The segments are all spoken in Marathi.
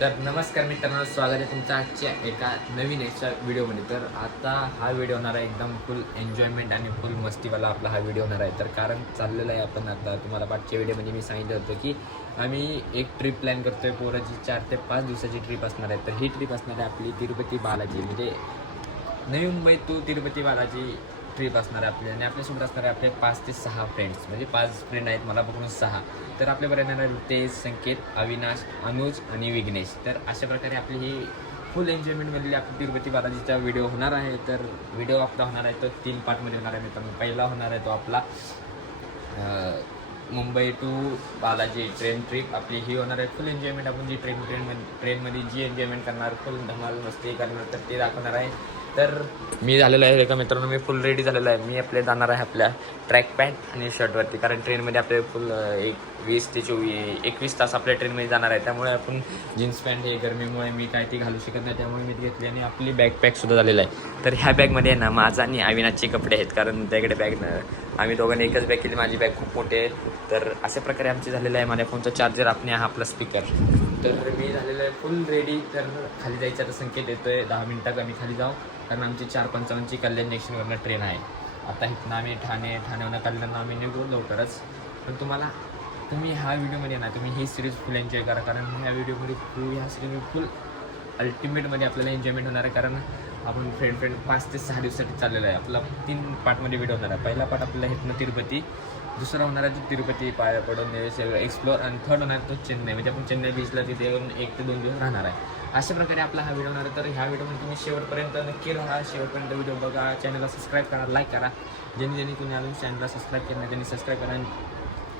तर नमस्कार मित्रांनो स्वागत आहे तुमचं आजच्या एका नवीन याच्या व्हिडिओमध्ये तर आता हा व्हिडिओ होणार आहे एकदम फुल एन्जॉयमेंट आणि फुल मस्तीवाला आपला हा व्हिडिओ होणार आहे. तर कारण चाललेलं आहे आपण आता तुम्हाला पाठच्या व्हिडिओमध्ये मी सांगितलं होतं की आम्ही एक ट्रिप प्लॅन करतो आहे पोराची चार ते पाच दिवसाची ट्रिप असणार आहे. तर ही ट्रिप असणार आहे आपली तिरुपती बालाजी. म्हणजे नवी मुंबई टू तिरुपती बालाजी ट्रिप असणार आहे आपली आणि आपल्यासोबत असणार आहे आपले पाच ते सहा फ्रेंड्स म्हणजे पाच फ्रेंड आहेत मला बघून सहा. तर आपल्याबरोबर येणार आहे तेज संकेत अविनाश अनुज आणि विघ्नेश. तर अशा प्रकारे आपली ही फुल एन्जॉयमेंटमधली आपली तिरुपती बालाजीचा व्हिडिओ होणार आहे. तर व्हिडिओ आपला होणार आहे तो तीन पार्टमध्ये होणार आहे मित्रांनो. पहिला होणार आहे तो आपला Mumbai to Balaji train trip आपली ही होणार आहे फुल एन्जॉयमेंट आपण जी ट्रेन ट्रेनमध्ये ट्रेनमध्ये जी एन्जॉयमेंट करणार फुल धमाल मस्ती करणार तर ते दाखवणार आहे. तर मी झालेलो आहे एका मित्रांनो मी फुल रेडी झालेलो आहे. मी आपले जाणार आहे आपल्या ट्रॅक पॅन्ट आणि शर्टवरती कारण ट्रेनमध्ये आपले फुल एक वीस ते चोवीस एकवीस तास आपल्या ट्रेनमध्ये जाणार आहे. त्यामुळे आपण जीन्स पॅन्ट हे गरमीमुळे मी काय ती घालू शकत नाही. त्यामुळे मी ती घेतली आणि आपली बॅकपॅकसुद्धा झालेला आहे. तर ह्या बॅगमध्ये आहे ना माझा आणि अविनाचे कपडे आहेत. कारण त्याकडे बॅग आम्ही दोघांनी एकच बॅग केली. माझी बॅग खूप मोठी आहे. तर अशा प्रकारे आमची झालेलं आहे. माझ्या फोनचा चार्जर आपण हा आपला स्पीकर तर मी झालेलं आहे फुल रेडी तर खाली जायचा तर संकेत येतोय. दहा मिनिटात आम्ही खाली जाऊ. कारण आमची चार पंचावन्नची कल्याण जंक्शनवरनं ट्रेन आहे. आता इथनं आम्ही ठाणे ठाण्यावरनं कल्याण आम्ही निघू लवकरच. पण तुम्हाला तुम्ही ह्या व्हिडिओमध्ये ना तुम्ही ही सिरीज फुल एन्जॉय करा. कारण ह्या व्हिडिओमध्ये फुल ह्या सिरीजमध्ये फुल अल्टिमेटमध्ये आपल्याला एन्जॉयमेंट होणार आहे. कारण आपण फ्रेंड फ्रेंड पाच ते सहा दिवसासाठी चाललेला आहे. आपला तीन पार्टमध्ये व्हिडिओ होणार आहे. पहिला पार्ट आपल्याला इथनं तिरुपती दुसरा होणार आहे तो तिरुपती पाया पडून एक्सप्लोअर आणि थर्ड होणार तो चेन्नई. म्हणजे आपण चेन्नई बीचला तिथे येऊन एक ते दोन दिवस राहणार आहे. अशा प्रकारे आपला हा व्हिडिओ होणार आहे. तर ह्या व्हिडिओमध्ये तुम्ही शेवटपर्यंत नक्की राहा. शेवटपर्यंत व्हिडिओ बघा. चॅनलला सबस्क्राईब करा लाईक करा. ज्यांनी ज्यांनी तुम्ही अजून चॅनलला सबस्क्राईब केलं नाही त्यांनी सबस्क्राईब करा.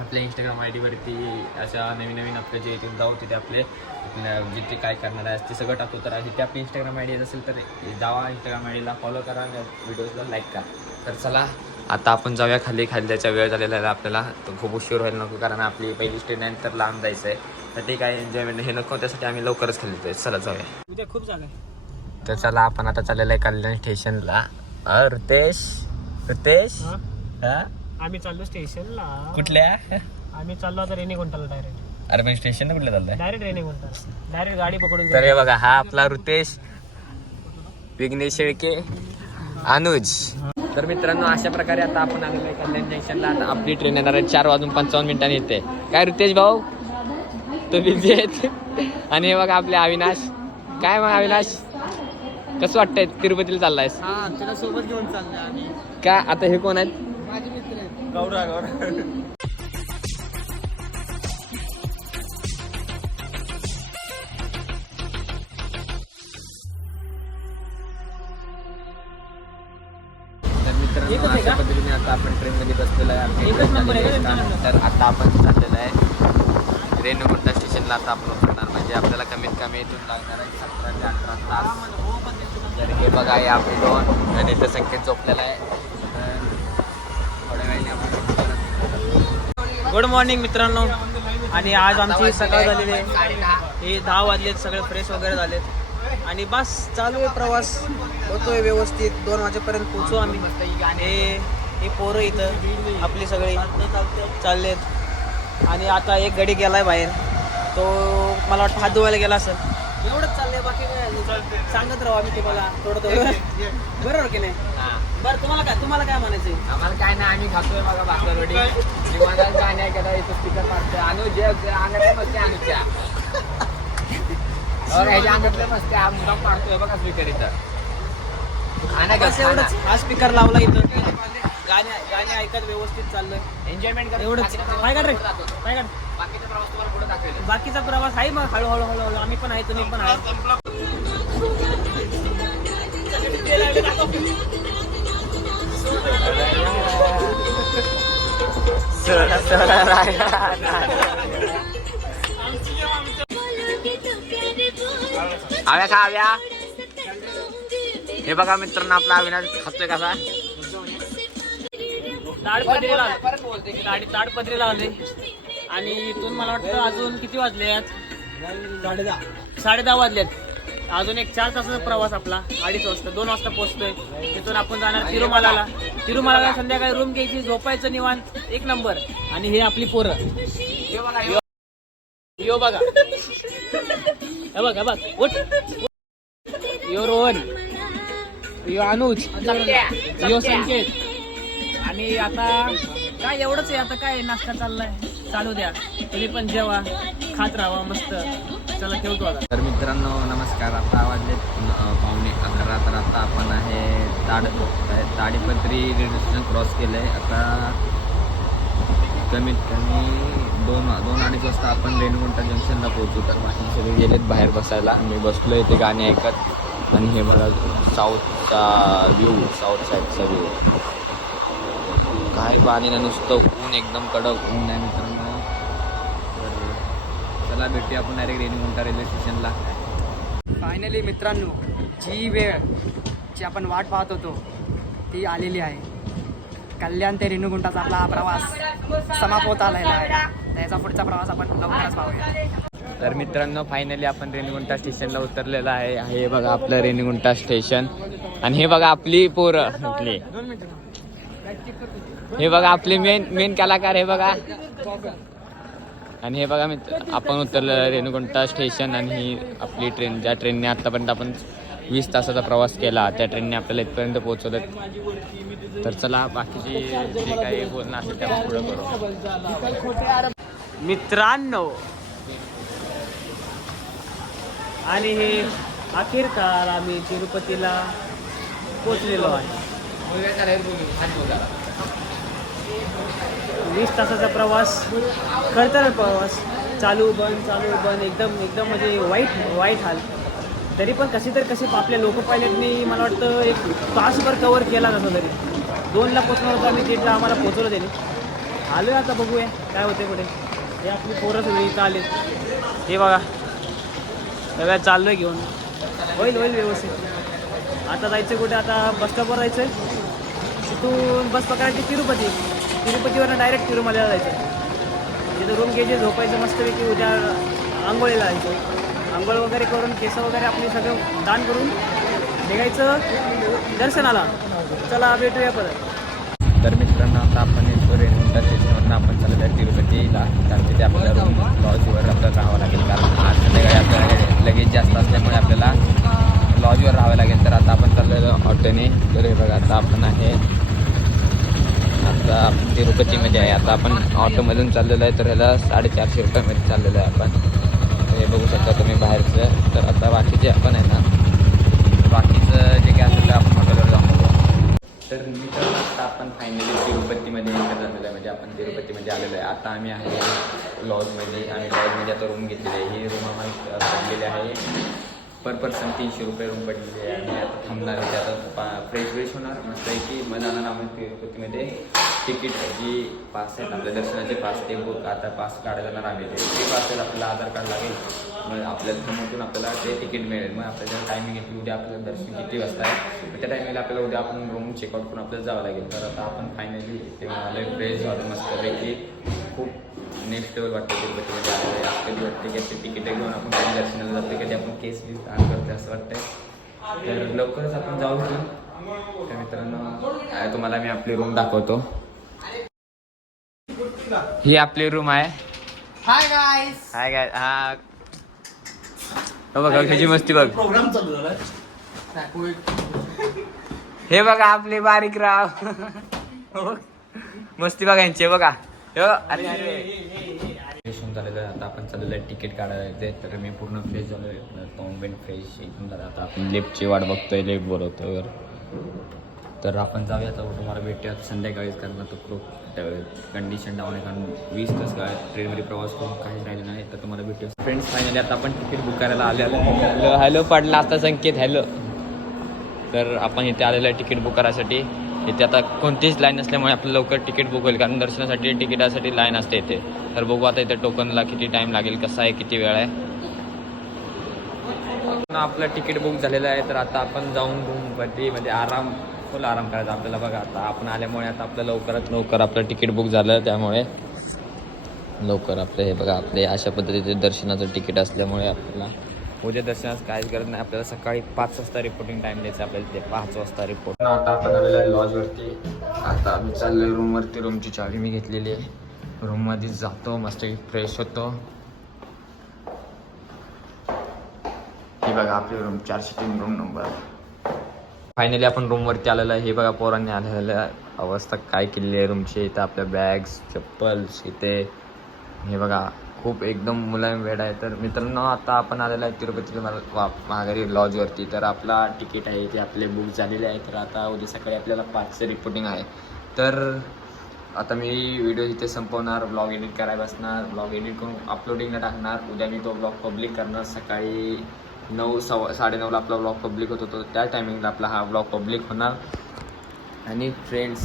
आपल्या इंस्टाग्राम आय डीवरती अशा नवीन नवीन आपले जे येतील जाऊ तिथे आपले. आपल्या जिथे काय करणार आहे ते सगळं टाकतो. तर जिथे आपली इंस्टाग्राम आय डी असेल तर जावा इंस्टाग्राम आय डीला फॉलो करा आणि व्हिडिओजला लाईक करा. तर चला आता आपण जाऊया खाली. खाली जायचा वेळ झालेला आहे आपल्याला. तर खूप उशीर व्हायला नको कारण आपली पहिली ट्रेन आहे तर लांब जायचं आहे. तर ते काय एन्जॉयमेंट हे नको त्यासाठी आम्ही लवकरच खाली जायचं चला जाऊया. उद्या खूप आहे तर चला आपण आता चाललेलं आहे कल्याण स्टेशनला. रुतेश? रुतेश? आम्ही चाललो स्टेशनला. कुठल्या? आम्ही चाललो आता रेणीगुंटाला डायरेक्ट अरे पण स्टेशन कुठलं चाललंय? डायरेक्ट रेणीगुंटा डायरेक्ट गाडी पकडून तर हे बघा हा आपला रुतेश विघ्नेश शेळके अनुज. तर मित्रांनो अशा प्रकारे आता आपण आलेलो आहे कल्याण जंक्शनला. आता आपली ट्रेन येणार आहे. चार वाजून पंचावन्न मिनिटांनी येते. काय रुतेश भाऊ? तो बिझी आहेत आणि हे बघा आपले अविनाश. काय मग अविनाश? कसं वाटतंय? तिरुपतीला चाललायस? हा त्याला सोबत घेऊन चाललो आम्ही. का? आता हे कोण आहेत? माझे मित्र आहेत. गौरा गौरा मित्रांनो अशा? पद्धतीने आता आपण ट्रेनमध्ये बसलेलो आहे. तर आता आपण चाललेलं आहे. रेणुगुंटा स्टेशनला आता आपण उतरणार. म्हणजे आपल्याला कमीत कमी इथून लागणार आहे सतरा ते अठरा तास. तर हे बघा हे आपले दोन आणि इथं संकेत झोपलेला आहे. गुड मॉर्निंग मित्रांनो. आणि आज आमची सकाळ झालेली आहे. हे दहा वाजलेत सगळे फ्रेश वगैरे झालेत. आणि बस चालू आहे प्रवास. होतोय व्यवस्थित. दोन वाजेपर्यंत पोहोचू आम्ही. हे हे पोरं इथं आपली सगळी. चाललेत आणि आता एक गडी गेलाय बाहेर. तो मला वाटतं हात धुवायला गेला असेल. एवढंच चाललंय बाकी काय सांगत राहू आम्ही तुम्हाला थोडं थोडं. बरोबर की नाही? हां. बरं तुम्हाला काय तुम्हाला काय म्हणायचंय आम्हाला काय नाही आम्ही खातोय बघा भाकरवडी निवांत गाण्या केला इथं स्पीकर मारतोय. अनुज जे अनुजच्या और ह्याच्या अंगातले मस्ती हा मुद्दाम मारतोय बघा स्पीकर इथं. खाना बस एवढंच. हा स्पीकर लावला इथं. गाणे गाणे ऐकत व्यवस्थित एन्जॉयमेंट कर एवढंच. काय कर रे काय कर बाकीचा प्रवास तुम्हाला पुढे दाखवेल. बाकीचा प्रवास आहे मग. हळूहळू हळूहळू. आम्ही पण आहे तुम्ही पण आहे. आव्या खा आव्या. हे बघा मित्रांनो आपला अविनाश खातोय कसा. गाडी ताडपत्रीला आले आणि इथून मला वाटतं अजून किती वाजले आज साडे दहा वाजलेत. अजून एक चार तासाचा प्रवास आपला. अडीच वाजता दोन वाजता पोहोचतोय. तिथून आपण जाणार तिरुमालाला. तिरुमालाला संध्याकाळी रूम घ्यायची झोपायचं निवांत. एक नंबर आणि हे आपली पोरं. यो बघा. हे बघ हे बघ. उठ. यो रोहन यो अनुज यो संकेत आणि आता काय एवढंच आहे आता काय नाश्ता चाललाय? चालू द्या. तुम्ही पण जेवा. खात राहा मस्त. चला ठेवतो आता. तर मित्रांनो नमस्कार. आता वाजले अं, पावणे अकरा तर आता आपण आहे ताड ताडीपत्री रेल्वे स्टेशन क्रॉस केलं आहे आता कमीत कमी दोन दोन अडीच वाजता आपण रेणुगुंटा जंक्शनला पोहोचू. तर बाकी सगळे गेलेत बाहेर बसायला. मी बसलो इथे गाणी ऐकत. आणि हे बघा साऊथचा व्ह्यू साऊथ साईडचा व्ह्यू काय पाणी ना नुसतं ऊन एकदम कडक. ऊन आहे मित्रांनो. तर चला भेटूया आपण डायरेक्ट रेणुगुंटा रेल्वे स्टेशनला फायनली मित्रांनो जी वेळ जी आपण वाट पाहत होतो ती आलेली आहे. कल्याण ते रेणुगुंटाचा आपला हा प्रवास समाप्त होत आलेला आहे. त्याचा पुढचा प्रवास आपण लवकरच पाहूया. तर मित्रांनो फायनली आपण रेणिगुंटा स्टेशनला उतरलेलं आहे. हे बघा आपलं रेणिगुंटा स्टेशन आणि हे बघा आपली पोरं. आपली हे बघा आपले मेन मेन कलाकार हे बघा. आणि हे बघा मित्र आपण उतरलं रेणुगुंटा स्टेशन आणि ही आपली ट्रेन ज्या ट्रेनने आतापर्यंत आपण वीस तासाचा प्रवास केला त्या ट्रेनने आपल्याला इथपर्यंत पोहोचवलं तर चला बाकीची जे काही बोलणं असेल ते आपण पुढं करू. मित्रांनो. आणि हे अखेरकार आम्ही तिरुपतीला पोचलेलो आहे. वीस तासाचा प्रवास खरतर प्रवास चालू बंद चालू बंद एकदम एकदम म्हणजे वाईट वाईट हाल. तरी पण कशी तर कशी आपल्या लोक पायलटनी मला वाटतं एक तासभर कवर केला कसं तरी. दोनला पोचणार होता आम्ही तिथला आम्हाला पोचवलं त्याने. आलो आता बघूया काय होते पुढे. हे आपली पोरं सगळी इथं आले. हे बघा. सगळ्या चाललो आहे घेऊन. होईल होईल व्यवस्थित. आता जायचं कुठे? आता बस स्टॉपवर जायचं आहे तिथून बस पकडायची तिरुपती. तिरुपतीवरनं डायरेक्ट तिरुमल्याला जायचं तिथं रूम घ्यायचे झोपायचं मस्तपैकी उद्या आंघोळीला जायचं. आंघोळ वगैरे करून केस वगैरे आपली सगळं दान करून निघायचं दर्शनाला. चला भेटूया परत. तर मित्रांनो आता आपण येतो स्टेशनवरून आपण चालत आहे. तिरुपतीला कारण तिथे आपल्याला रूम लॉजवर आपल्याला राहावं लागेल. कारण आज संध्याकाळी आपल्याला लगेच जास्त असल्यामुळे आपल्याला लॉजवर राहावं लागेल. तर आता आपण चाललेलो ऑटोने. तर हे बघा आता आपण आहे. आता आपण तिरुपतीमध्ये आहे. आता आपण ऑटोमधून चाललेलो आहे. तर ह्याला साडेचारशे रुपयामध्ये चाललेलो आहे आपण. हे बघू शकता तुम्ही बाहेरचं. तर आता बाकीचे आपण आहे ना बाकीचं जे काय असेल ते आपण हॉटेलवर जाऊन बघू. तर मित्रांनो आपण फायनली तिरुपतीमध्ये एंटर झालेलं आहे म्हणजे आपण तिरुपतीमध्ये आलेलो आहे. आता आम्ही आहे लॉजमध्ये आणि लॉजमध्ये आता रूम घेतलेली आहे. ही रूम आम्हाला पडलेली आहे. पर पर्सन तीनशे रुपये रूम पडलेली आहे. आणि आता थांबणार आहे. आता फ्रेश फ्रेश होणार. मस्त आहे की. मग जाणार आम्ही तिरुपतीमध्ये तिकीट जी पास आहेत आपल्या दर्शनाचे पास ते बुक आता पास काढायला जाणार आम्ही ते ते पास आहेत आपल्याला आधार कार्ड लागेल. मग आपल्या समोरून आपल्याला ते तिकीट मिळेल. मग आपल्याला टायमिंग येते उद्या आपल्याला दर्शन किती वाजता आहे. त्या टायमिंगला आपल्याला उद्या आपण रूम चेकआउट करून आपल्याला जावं लागेल. तर आता आपण फायनली ते म्हणाले फ्रेश झालं मस्तपैकी. खूप नेक्स्ट लेवल वाटतं तिरुपतीमध्ये आलेलं आहे वाटते की आपली तिकीट घेऊन आपण कधी दर्शनाला जातो कधी आपण केस बी दान करतो असं वाटतंय. तर लवकरच आपण जाऊ घेऊन तर मित्रांनो तुम्हाला मी आपली रूम दाखवतो. ही आपली रूम आहे. हाय गाईस हाय हा. हो बघा त्याची मस्ती बघ. हे बघा आपले बारीक राव. मस्ती बघा यांची बघा. हे. अरे अरे. झालेलं आहे. आता आपण चाललेलं आहे तिकीट काढायला येते तर मी पूर्ण फ्रेश झालो आहे तोंड फ्रेश एकदम झालं. आता आपण लिफ्टची वाट बघतोय लिफ्ट बोलवतोय तर आपण जाऊया आता तुम्हाला भेटूया संध्याकाळीच कारण आता खूप कंडिशन डाऊन आहे कारण वीस तास काय ट्रेनमध्ये प्रवास करून काहीच राहिलं नाही तर तुम्हाला भेटूया. फ्रेंड्स फायनली आता आपण तिकीट बुक करायला आलेलो हॅलो हॅलो पडला आता संकेत हॅलो. तर आपण इथे आलेलं आहे तिकीट बुक करायसाठी. इथे आता कोणतीच लाईन नसल्यामुळे आपलं लवकर तिकीट बुक होईल कारण दर्शनासाठी तिकिटासाठी लाईन असते इथे. तर बघू आता इथे टोकनला किती टाईम लागेल कसा आहे किती वेळ आहे. आपलं तिकीट बुक झालेलं आहे तर आता आपण जाऊन रूममध्ये म्हणजे आराम फुल आराम करायचा. आपल्याला बघा आता आपण आल्यामुळे आता आपलं लवकरात लवकर आपलं तिकीट बुक झालं त्यामुळे लवकर आपलं हे बघा आपले अशा पद्धतीचे दर्शनाचं तिकीट असल्यामुळे आपल्याला उद्या दर्शनास काहीच गरज नाही. आपल्याला सकाळी पाच वाजता रिपोर्टिंग टाइम द्यायचा आपल्याला ते पाच वाजता रिपोर्ट आता आपण आलेला आहे लॉजवरती आता आम्ही चाललो रूमवरती रूमची चावी मी घेतलेली आहे. रूममध्ये जातो मस्त फ्रेश होतो. ही बघा आपली रूम चारशे तीन रूम नंबर फायनली आपण रूमवरती आलेलं आहे. हे बघा पोरांनी आलेलं आहे. अवस्था काय केलेली आहे रूमची इथं आपल्या बॅग्स चप्पल्स इथे हे बघा खूप एकदम मुलायम वेळ आहे. तर मित्रांनो आता आपण आलेलो आहे तिरुपती वा- महागारी लॉजवरती तर आपला तिकीट आहे ते आपले बुक झालेले आहे. तर आता उद्या सकाळी आपल्याला पाचशे रिपोर्टिंग आहे. तर आता मी व्हिडिओ इथे संपवणार ब्लॉग एडिट करायला बसणार ब्लॉग एडिट करून अपलोडिंगला टाकणार. उद्या मी तो ब्लॉग पब्लिक करणार. सकाळी नऊ सव्वा साडेनऊला आपला ब्लॉग पब्लिक होत होतो. त्या टायमिंगला आपला हा ब्लॉग पब्लिक होणार. आणि फ्रेंड्स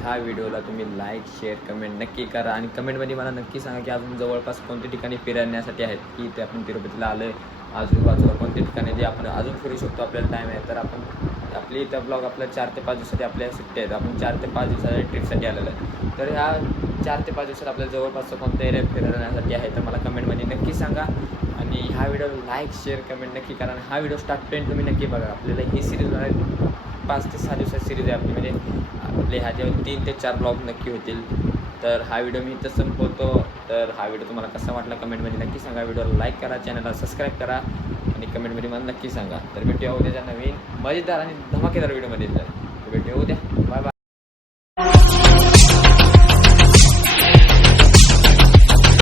ह्या व्हिडिओला तुम्ही लाईक शेअर कमेंट नक्की करा. आणि कमेंटमध्ये मला नक्की सांगा की अजून जवळपास कोणत्या ठिकाणी फिरण्यासाठी आहेत की ते आपण तिरुपतीला आलो आहे आजूबाजूला कोणत्या ठिकाणी जे आपण अजून फिरू शकतो आपल्याला टाईम आहे. तर आपण आपली इथं ब्लॉग आपल्या चार ते पाच दिवसासाठी आपल्या सुट्टी आहेत. आपण चार ते पाच दिवसाच्या ट्रिपसाठी आलेलं आहे. तर ह्या चार ते पाच दिवसात आपल्या जवळपासचं कोणत्या एरिया फिरण्यासाठी आहे तर मला कमेंटमध्ये नक्की सांगा. आणि हा व्हिडिओ लाईक शेअर कमेंट नक्की करा. आणि हा व्हिडिओ स्टार्ट पेंट तुम्ही नक्की बघा. आपल्याला ही सिरीज पाच ते सहा दिवसाची सिरीज आहे आपली. म्हणजे आपले ह्याच्यावर तीन ते चार ब्लॉग नक्की होतील. तर हा व्हिडिओ मी इथं संपवतो. तर हा व्हिडिओ तुम्हाला कसा वाटला कमेंटमध्ये नक्की सांगा. व्हिडिओला लाईक करा. चॅनलला सबस्क्राईब करा. आणि कमेंटमध्ये मला नक्की सांगा. तर भेटूया उद्याच्या नवीन मजेदार आणि धमाकेदार व्हिडिओमध्ये तर भेटूया उद्या. Bye bye